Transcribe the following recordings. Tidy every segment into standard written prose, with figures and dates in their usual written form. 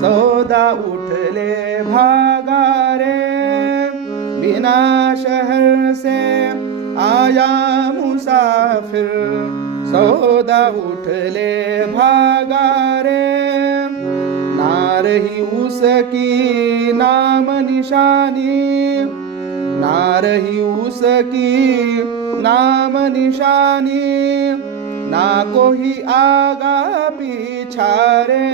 सौदा उठले भागा रे, बिना शहर से आया मुसाफिर। सौदा उठले भागा रे, ना रही उसकी नाम निशानी, ना रही उसकी नाम निशानी, ना कोई आगा पीछा रे,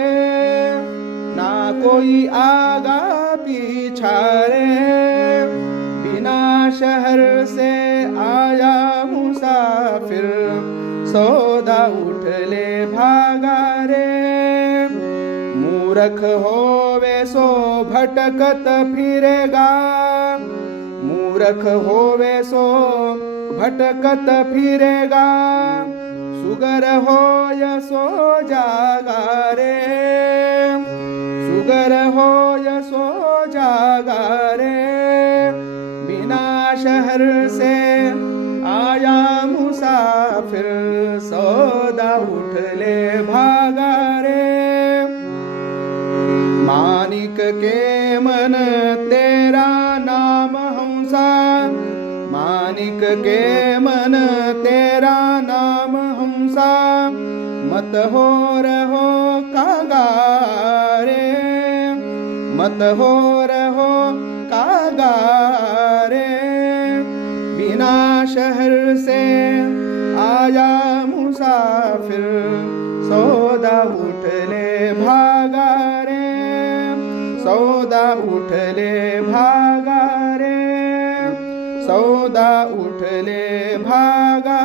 ना कोई आगा पीछा रे, बिना शहर से आया मुसाफिर। सौदा उठले भागा रे, मूर्ख होवे सो भटकत फिरेगा, मूर्ख होवे सो भटकत फिरेगा, सुगर होय सो जागा रे, सुगर होय सो जागा रे, बिना शहर से आया मुसाफिर। सौदा उठले भागा रे, मानिक के मन तेरा नाम हंसा, मानिक के मन तेरा नाम हंसा, मत हो रहो कागा रे, मत हो रहो कागा रे, बिना शहर से आया मुसाफिर। सौदा उठले भागा रे, सौदा उठले भागा रे, सौदा उठले भागा